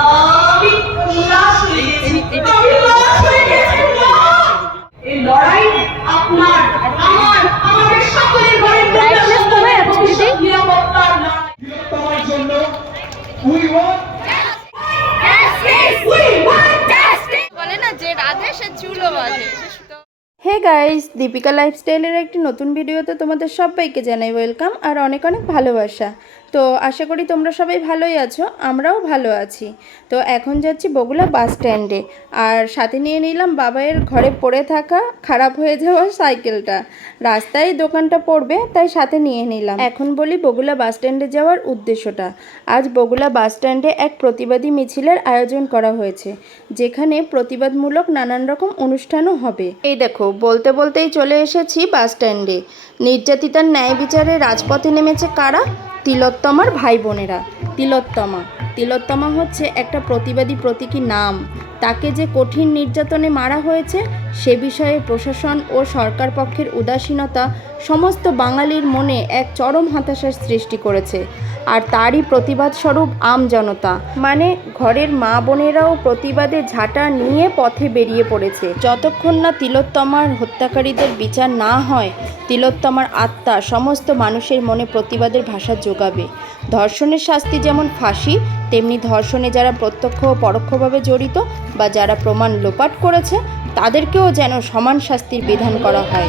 আমি উল্লাস হয়ে গেছি আমি উল্লাস হয়ে গেছি এই লড়াই আপনার আমার আমাদের সকলের ঘরে Brightness কমে যাচ্ছে, দিদি। নিরাপত্তার লড়াই তোমার জন্য উই ওয়ান্ট We want বলে না যে রাধে সে চুলো বাঁধে সে সুতো- হে গাইস দীপিকা লাইফস্টাইলের একটি নতুন ভিডিওতে তোমাদের সবাইকে জানাই ওয়েলকাম আর অনেক অনেক ভালোবাসা। তো আশা করি তোমরা সবাই ভালোই আছো, আমরাও ভালো আছি। তো এখন যাচ্ছি বগুলা বাস স্ট্যান্ডে। আর সাথে নিয়ে নিলাম বাবাইয়ের ঘরে পড়ে থাকা খারাপ হয়ে যাওয়া সাইকেলটা। রাস্তায় দোকানটা পড়বে, তাই সাথে নিয়ে নিলাম। এখন বলি বগুলা বাস স্ট্যান্ডে যাওয়ার উদ্দেশ্যটা। আজ বগুলা বাস স্ট্যান্ডে এক প্রতিবাদী মিছিলের আয়োজন করা হয়েছে, যেখানে প্রতিবাদমূলক নানান রকম অনুষ্ঠানও হবে। এই দেখো, বলতে বলতে বলতেই চলে এসেছি বাস স্ট্যান্ডে। নির্যাতিতার ন্যায় বিচারে রাজপথে নেমেছে কারা? তিলোত্তমার ভাই বোনেরা। তিলোত্তমা। তিলোত্তমা হচ্ছে একটা প্রতিবাদী প্রতীকী নাম। তাকে যে কঠিন নির্যাতনে মারা হয়েছে, সে বিষয়ে প্রশাসন ও সরকার পক্ষের উদাসীনতা সমস্ত বাঙালির মনে এক চরম হতাশার সৃষ্টি করেছে। আর তারই প্রতিবাদ স্বরূপ আম জনতা। মানে ঘরের মা বোনেরাও প্রতিবাদে ঝাঁটা নিয়ে পথে বেরিয়ে পড়েছে। যতক্ষণ না তিলোত্তমার হত্যাকারীদের বিচার না হয়, তিলোত্তমার আত্মা সমস্ত মানুষের মনে প্রতিবাদের ভাষা যোগাবে। ধর্ষণের শাস্তি যেমন ফাঁসি, তেমনি ধর্ষণে যারা প্রত্যক্ষ ও পরোক্ষভাবে জড়িত বা যারা প্রমাণ লোপাট করেছে তাদেরকেও যেন সমান শাস্তির বিধান করা হয়।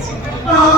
Oh.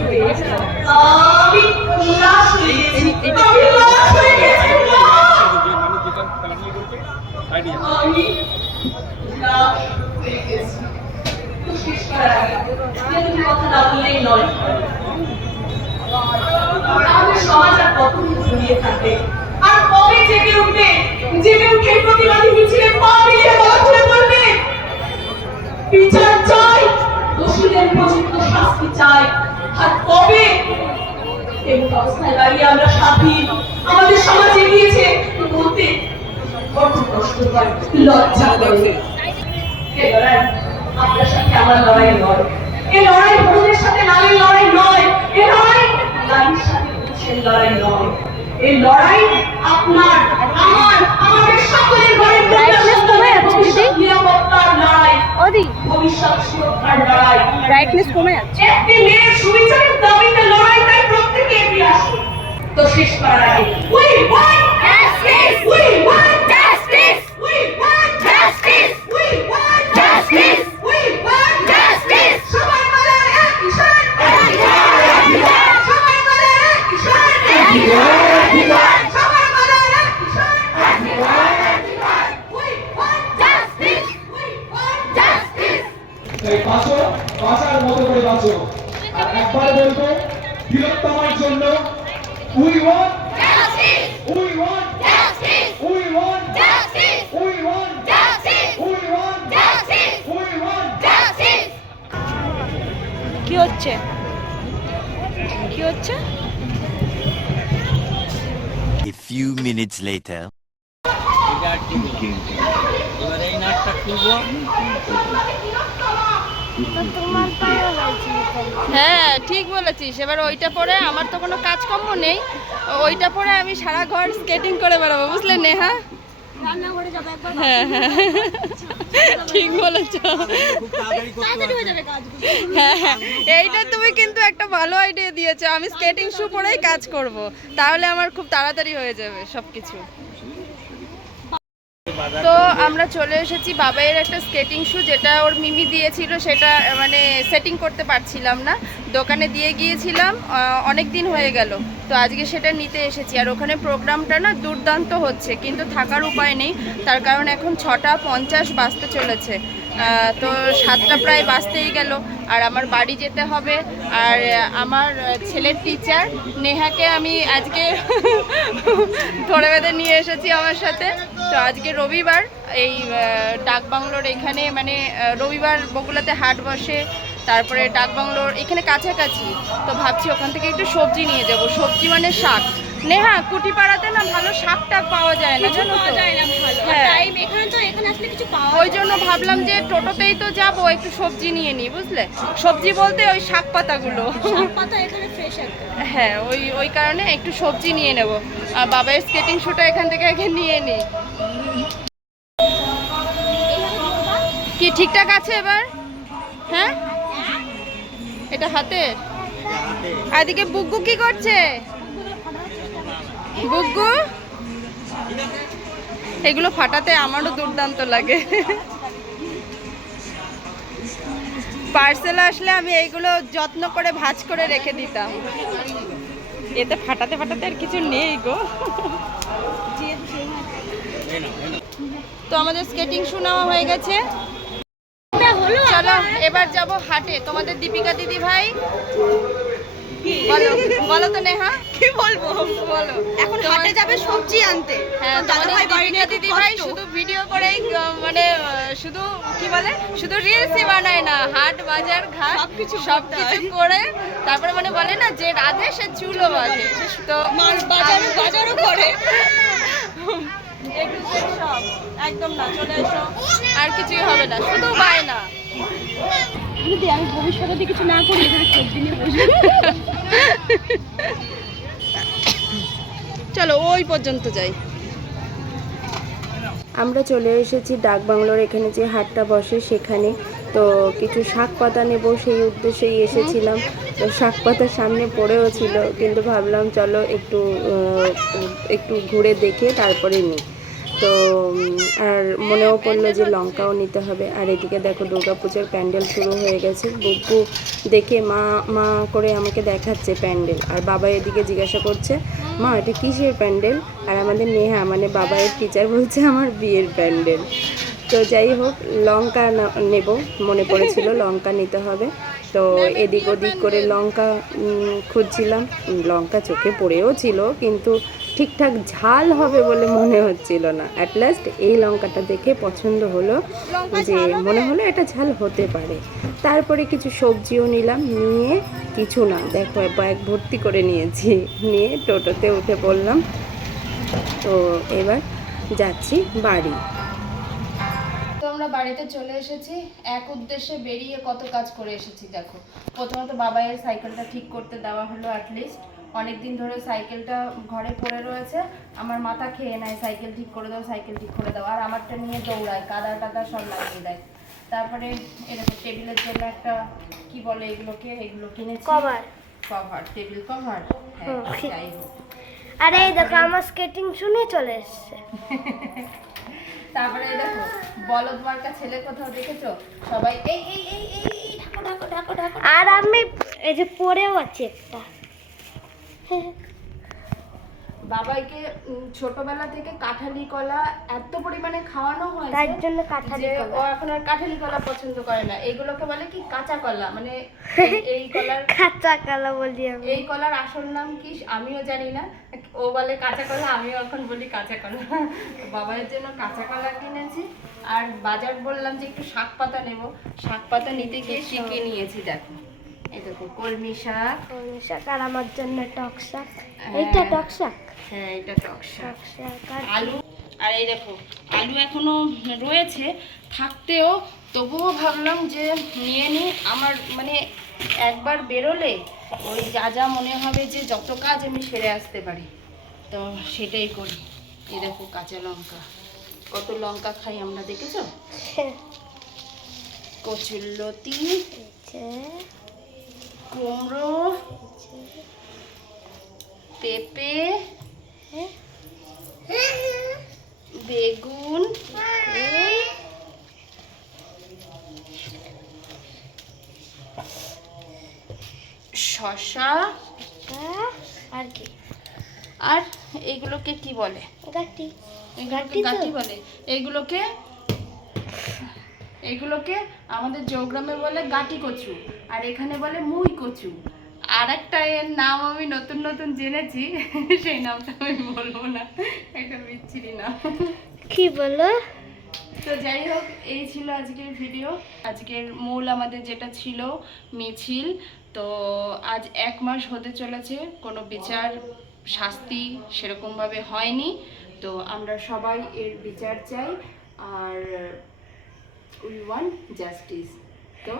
আমি তাকিয়ে থাকবে আর জেগে উঠবে জেগে উঠে প্রতিবাদী মিছিলে পা মিলিয়ে গলা আর কবে? এই অবস্থায় দাঁড়িয়ে আমরা স্বাধীন। আমাদের সমাজ এগিয়েছে। বলতে বড্ড কষ্ট হয় লজ্জা করে। আপনার সাথে আমার লড়াই নয়। এ লড়াই ভোটের সাথে নারীর লড়াই নয়। এ লড়াই নারীর সাথে পুরুষের লড়াই নয়। এই লড়াই আপনার আমার আমাদের সকলের ঘরের কমে যাচ্ছে, নিরাপত্তার লড়াই ভবিষ্যৎ সুরক্ষার লড়াই। ব্রাইটনেস কমে যাচ্ছে একটি মেয়ের তো শেষ করার আগে। We want justice we want justice we want justice we want justice we want justice সবাই বলে একই স্বর সবাই বলে সবাই বলে we want justice we want justice তাই বাঁচো বাঁচার মতো করে বাঁচো আর একবার বলব বৃহত্তমার জন্য We want we want we want we want we want we want কি হচ্ছে কি হচ্ছে A few minutes later. এবার এই নাটটা খুলবো হ্যাঁ ঠিক বলেছিস। এবার ওইটা পরে আমার তো কোনো কাজকর্ম নেই। ওইটা পরে আমি সারা ঘর স্কেটিং করে বেরোবো বুঝলে নেহা? হ্যাঁ হ্যাঁ। ঠিক বলেছ। হ্যাঁ হ্যাঁ। এইটা তুমি কিন্তু একটা ভালো আইডিয়া দিয়েছ। আমি স্কেটিং শু পরেই কাজ করব। তাহলে আমার খুব তাড়াতাড়ি হয়ে যাবে সব কিছু তো আমরা চলে এসেছি বাবাইয়ের একটা স্কেটিং শু যেটা ওর মিমি দিয়েছিল সেটা মানে সেটিং করতে পারছিলাম না। দোকানে দিয়ে গিয়েছিলাম অনেক দিন হয়ে গেল। তো আজকে সেটা নিতে এসেছি। আর ওখানে প্রোগ্রামটা না দুর্দান্ত হচ্ছে কিন্তু থাকার উপায় নেই। তার কারণ এখন ছটা পঞ্চাশ বাজতে চলেছে। তো সাতটা প্রায় বাজতেই গেল। আর আমার বাড়ি যেতে হবে। আর আমার ছেলের টিচার নেহাকে আমি আজকে ধরে বেঁধে নিয়ে এসেছি আমার সাথে। তো আজকে রবিবার, এই ডাক ডাকবাংলোর এখানে মানে রবিবার বগুলাতে হাট বসে, তারপরে ডাক বাংলোর এখানে কাছাকাছি, তো ভাবছি ওখান থেকে একটু সবজি নিয়ে যাব। সবজি মানে শাক। নেহা কুটি পাড়াতে না ভালো শাক টাক পাওয়া যায় না জানো তো? হ্যাঁ। এখানে তো এখানে আসলে কিছু পাওয়া ওই জন্য ভাবলাম যে টোটোতেই তো যাব একটু সবজি নিয়ে নিই বুঝলে? সবজি বলতে ওই শাক পাতাগুলো। পাতা এখানে ফ্রেশ হ্যাঁ ওই ওই কারণে একটু সবজি নিয়ে নেব। আর বাবার স্কেটিং শুটা এখান থেকে আগে নিয়ে নিই কি ঠিকঠাক আছে এবার? হ্যাঁ? এটা হাতের আর এদিকে বুগ্গু কি করছে? বুগ্গু এগুলো ফাটাতে আমারও দুর্দান্ত লাগে। পার্সেল আসলে আমি এইগুলো যত্ন করে ভাঁজ করে রেখে দিতাম। এতে ফাটাতে ফাটাতে আর কিছু নেই গো। তো আমাদের স্কেটিং শু নেওয়া হয়ে গেছে। চলো, এবার যাব হাটে। তোমাদের দীপিকা দিদি ভাই বলো বলো তো নেহা। কি বলব? বলো। এখন হাটে যাবে সবজি আনতে। হ্যাঁ বাড়ি নিয়ে দিদি ভাই শুধু ভিডিও করেই মানে শুধু কি বলে? শুধু রিলসই বানায় না হাট বাজার ঘাট সবকিছু সব কিছু করে তারপরে মানে বলে না যে রাধে সে চুলো বাজে তো বাজারও বাজারও করে। একদম না চলে এসো। আর কিছুই হবে না শুধু বায়না। যদি আমি ভবিষ্যতে কিছু না করি এখানে সবজি নিয়ে বসে। চলো ওই পর্যন্ত যাই। আমরা চলে এসেছি ডাকবাংলোর এখানে যে হাটটা বসে সেখানে। তো কিছু শাক পাতা নেব সেই উদ্দেশ্যেই এসেছিলাম। তো শাক পাতার সামনে পড়েও ছিল কিন্তু ভাবলাম চলো একটু একটু ঘুরে দেখে তারপরে নিই। তো আর মনেও পড়ল যে লঙ্কাও নিতে হবে। আর এদিকে দেখো দুর্গাপুজোর প্যান্ডেল শুরু হয়ে গেছে। বুকু দেখে মা মা করে আমাকে দেখাচ্ছে প্যান্ডেল। আর বাবা এদিকে জিজ্ঞাসা করছে, মা, এটা কিসের প্যান্ডেল? আর আমাদের নেহা মানে বাবায়ের টিচার বলছে, আমার বিয়ের প্যান্ডেল। তো যাই হোক, লঙ্কা নেব। মনে পড়েছিল লঙ্কা নিতে হবে। তো এদিক ওদিক করে লঙ্কা খুঁজছিলাম। লঙ্কা চোখে পড়েও ছিল, কিন্তু ঠিকঠাক ঝাল হবে বলে মনে হচ্ছিল না। অ্যাট লাস্ট এই লঙ্কাটা দেখে পছন্দ হলো যে মনে হলো এটা ঝাল হতে পারে। তারপরে কিছু সবজিও নিলাম নিয়ে কিছু না দেখো ব্যাগ ভর্তি করে নিয়েছি। নিয়ে টোটোতে উঠে পড়লাম। তো এবার যাচ্ছি বাড়ি। তো আমরা বাড়িতে চলে এসেছি। এক উদ্দেশ্যে বেরিয়ে কত কাজ করে এসেছি দেখো। প্রথমত বাবাইয়ের সাইকেলটা ঠিক করতে দেওয়া হলো অ্যাটলিস্ট অনেক দিন ধরে সাইকেলটা ঘরে পড়ে রয়েছে। আমার মাথা খেয়ে নেয় সাইকেল ঠিক করে দাও সাইকেল ঠিক করে দাও। আর আমারটা নিয়ে দৌড়ায় কাদা টাদা সব লাগিয়ে দেয়। তারপরে এরকম টেবিলের জন্য একটা কি বলে এগুলোকে? এগুলো কিনেছি। কভার কভার টেবিল কভার হ্যাঁ যাই হোক। আরে এই দেখো আমার স্কেটিং শুনে চলে এসছে। তারপরে দেখো বলদ মার্কা ছেলে কোথাও দেখেছ? সবাই এই এই এই এই ঢাকো ঢাকো ঢাকো ঢাকো। আর আমি এই যে পরেও আছে একটা। বাবাইকে উম, ছোটবেলা থেকে কাঁঠালি কলা এত পরিমাণে খাওয়ানো হয় তার জন্য কাঁঠালি কলা। ও এখন আর কাঁঠালি কলা পছন্দ করে না। এগুলোকে বলে কি? কাঁচা কলা। মানে এই- এই কলার কাঁচা কালা বলি আমি। এই কলার আসল নাম কি? আমিও জানি না। ও বলে কাঁচা কলা আমিও এখন বলি কাঁচা কলা। বাবার জন্য কাঁচা কলা কিনেছি। আর বাজার বললাম যে একটু শাক পাতা নেব। শাক পাতা নিতে গিয়ে শিখে নিয়েছি দেখো। এই দেখো কলমি শাক। কলমি শাক আর আমার জন্য টক শাক। হ্যাঁ। এইটা টক শাক? হ্যাঁ এটা টক শাক। আলু। আর এই দেখো আলু এখনও রয়েছে থাকতেও তবুও ভাবলাম যে নিয়ে নিই। আমার মানে একবার বেরোলে ওই যা যা মনে হবে যে যত কাজ আমি সেরে আসতে পারি তো সেটাই করি। এই দেখো কাঁচা লঙ্কা। কত লঙ্কা খাই আমরা দেখেছ? কচুল্লতি হচ্ছে, কুমড়ো পেঁপে বেগুন শশা আর কি? আর এগুলোকে কি বলে? গাটি। বলে। এগুলোকে এগুলোকে আমাদের চৌগ্রামে বলে গাটি কচু। আর এখানে বলে মুই কচু। আর একটা এর নাম আমি নতুন নতুন জেনেছি সেই নামটা আমি বলব না। এটা বিচ্ছিরি না কি বলো? তো যাই হোক এই ছিল আজকের ভিডিও আজকের মূল আমাদের যেটা ছিল মিছিল। তো আজ এক মাস হতে চলেছে কোনো বিচার শাস্তি সেরকমভাবে হয়নি। তো আমরা সবাই এর বিচার চাই। আর উই ওয়ান্ট জাস্টিস তো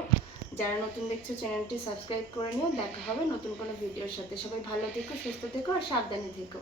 যারা নতুন দেখছ, চ্যানেলটি সাবস্ক্রাইব করে নিও। দেখা হবে নতুন কোনো ভিডিওর সাথে। সবাই ভালো থেকো, সুস্থ থেকো, আর সাবধানে থেকো।